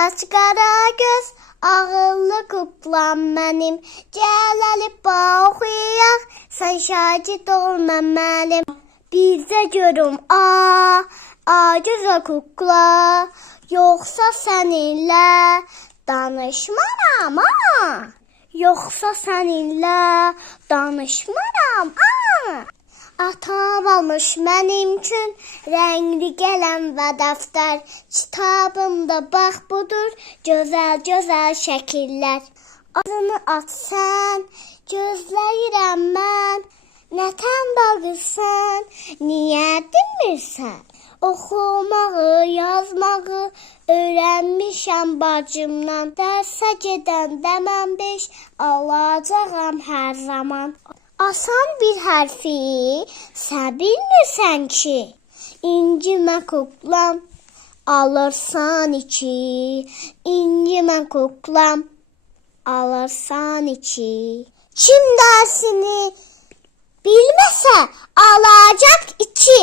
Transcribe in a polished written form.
saç qara göz, ağıllı kuklam mənim. Gələlib oxuyaq, sən şagird olma mənim. Bizə görüm gözəl kukla, yoxsa səninlə danışmaram. Yoxsa səninlə danışmaram. Atam almış mənim üçün rəngli qələm və dəftər. Kitabımda bax budur gözəl şəkillər. Adını at sən, gözləyirəm mən. Nətən bağırsan, niyə dinmirsən? Oxumağı, yazmağı öyrənmişəm bacımdan. Dərsə gedəndə mən 5 alacağam hər zaman. Asan bir hərfi sən bilmirsən ki, incimə kuklam, alırsan 2. İncimə kuklam, alırsan 2. Kim dərsini bilməsə alacaq 2.